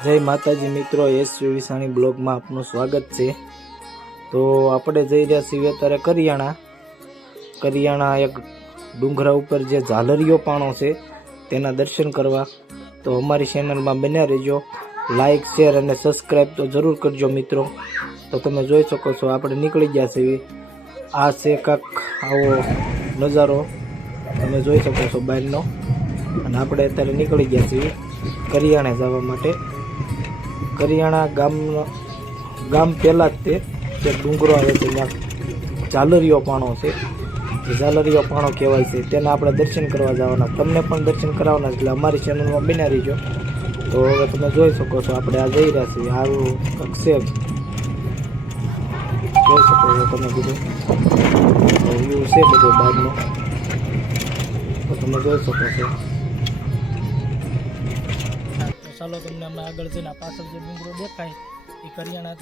जय माताजी मित्रों, एस विसाणी ब्लॉग में आपनु स्वागत है। तो आपणे जई रह्या छीए अत्यारे करियाणा एक डूंगरा उपर जे झालरियो पाणो छे तेना दर्शन करवा। तो अमारी चेनल में बन्या रहीजो, लाइक शेर और सब्सक्राइब तो जरूर करजो मित्रों। तो तमे जोई शको छो आपणे निकળી ગયા छीए। आ छे काक आवो नजारो तमे जोई शको छो बहारनो, अने आपणे अत्यारे निकળી ગયા छीए करियाणे जवा माटे। करियाणा गाम पहला ते डूंगरो आवे छे, झालरियो पाणो छे, झालरियो पाणो कहेवाय छे, तेना आपणे दर्शन करवा जवाना। तमने पण दर्शन कराववाना એટલે અમારી ચેનલમાં બન્યા રહીજો। તો હવે તમે જોઈ શકો છો આપણે આ જઈ રહ્યા છીએ, આવું કક્ષે જોઈ શકો છો તમે બધું વ્યૂ છે બધું બહારનો, તો તમે જોઈ શકો છો। ચાલો તમને અમે આગળ જઈને પાછળ જે ડુંગરો દેખાય એ કરિયાણા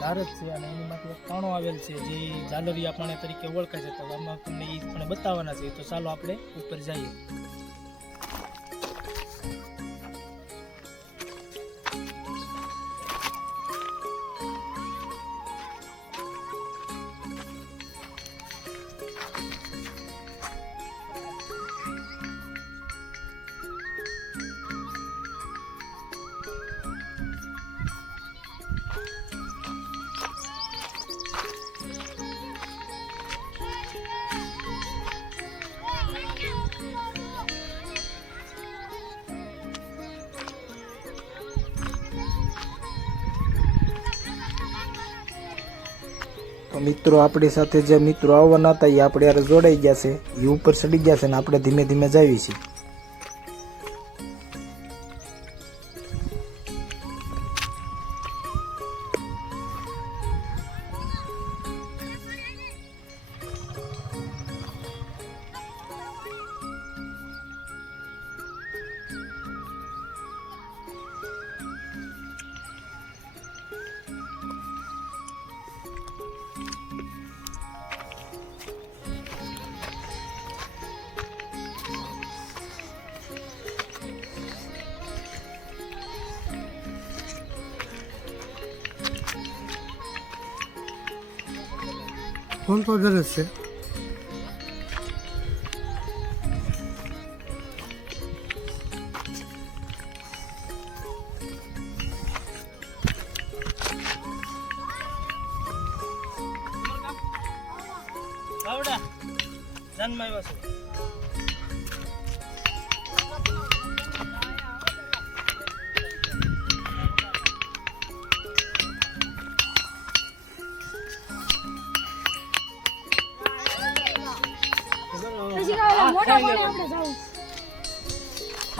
ધાર જ છે, અને એની માટે એક પાણો આવેલ છે જે ઝાલરિયા પાણા તરીકે ઓળખાય છે। તો આમાં તમને એ પણ બતાવવાના છે। તો ચાલો આપણે ઉપર જઈએ। तो मित्रों अपनी साथे जे मित्रों आववाना हता ए आपणे हारे जोड़ाई गया छे, ए ऊपर चढ़ी गया छे ने आपणे धीमे धीमे जावी छे। कौन तो जगह से बावड़ा जन्म આવ્યા છે।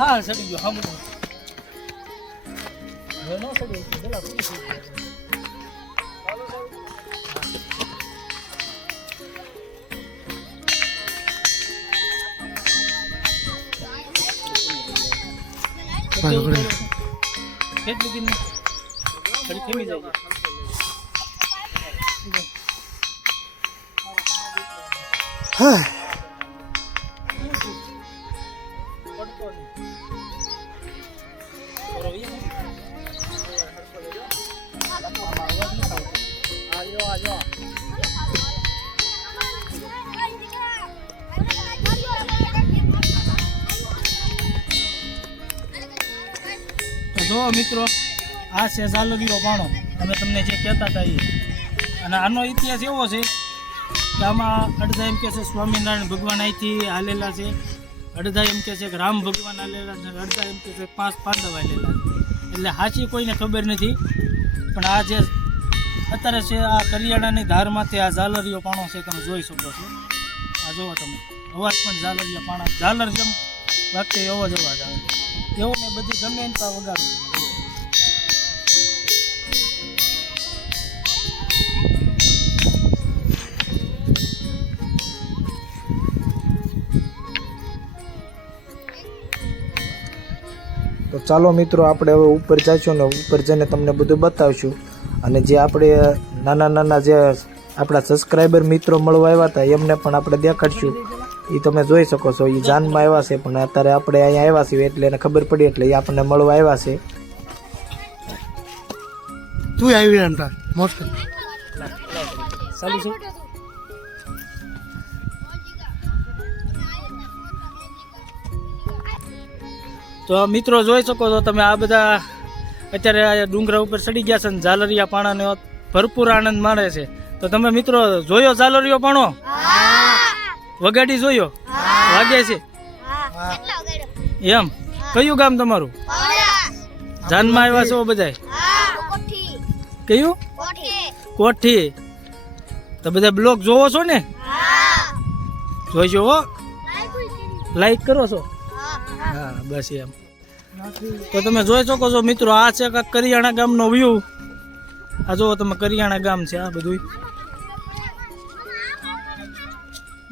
हाँ सड़ी गयो हम नो सड़ी गयो કેટલી દિન સડી થમી જાય। हाँ જો મિત્રો આ છે ઝાલરિયો પાણો, અમે તમને જે કહેતા હતા એ। અને આનો ઇતિહાસ એવો છે કે આમાં અડધા એમ કહે છે સ્વામિનારાયણ ભગવાન અહીંથી હાલેલા છે, અડધા એમ કહે છે કે રામ ભગવાન હાલેલા છે, અડધા એમ કહે છે 5 પાંડવ હાલેલા છે। એટલે સાચી કોઈને ખબર નથી, પણ આ જે અત્યારે છે આ કરિયાણાની ધારમાંથી આ ઝાલરિયો પાણો છે, તમે જોઈ શકો છો। આ જુઓ તમે અવાજ પણ ઝાલરિયા પાણા, ઝાલર જેમ વાગતે એવો જ અવાજ આવે, એવું ને બધી ગમે એમ તા વગાડો। तो चालो मित्रों આપણે હવે ઉપર જઈશું ને ઉપર જઈને તમને બધું બતાવશું। અને જે આપણે નાના નાના જે આપણા સબસ્ક્રાઇબર મિત્રો મળવા આવ્યા હતા એમને પણ આપણે દેખાડશું। એ તમે જોઈ શકો છો, એ જાનમાં આવ્યા છે, પણ અત્યારે આપણે અહીંયા આવ્યા છીએ એટલે એને ખબર પડી એટલે એ આપણને મળવા આવ્યા છે। તું આવી રમતા મોસ્ટ ચાલુ છે. તો મિત્રો જોઈ શકો છો તમે આ બધા અત્યારે આ ડુંગરા ઉપર ચડી ગયા છે ને ઝાલરિયા પાણાનો ભરપૂર આનંદ માણે છે. તો તમે મિત્રો જોયો ઝાલરિયો પાણો? વગાડી જોયો? વાગે છે એમ? કયું ગામ તમારું? જાનમાં આવ્યા છો બધા? કયું? કોઠી. તો બધા બ્લોગ જોવો છો ને? જોઈજો હો, લાઈક કરો છો? હા બસ એમ. તો તમે જોઈ શકો છો મિત્રો, આ છે કાંઈક કરિયાણા ગામનો વ્યૂ. આ જુઓ તમે, કરિયાણા ગામ છે આ બધું.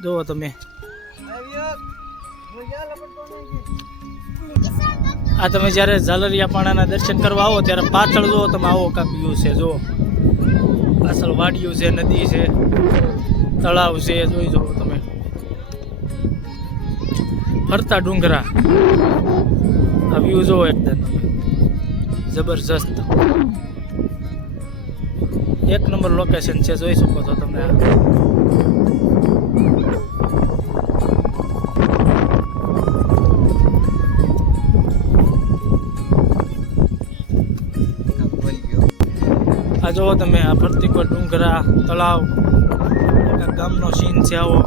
જુઓ તમે, આ તમે જ્યારે ઝાલરિયા પાણાના દર્શન કરવા આવો ત્યારે પાછળ જુઓ તમે, આવો કાંક વ્યૂ છે. જુઓ પાછળ વાડીઓ છે, નદી છે, તળાવ છે, જોઈ જુઓ તમે. ફરતા ડુંગરા, આ વ્યૂ જુઓ એકદમ જબરજસ્ત. એક નંબર લોકેશન છે, જોઈ શકો છો તમે. આ જુઓ તમે, આ ફરતી કોઈ ડુંગરા, તળાવ, ગામનો સીન છે આવો.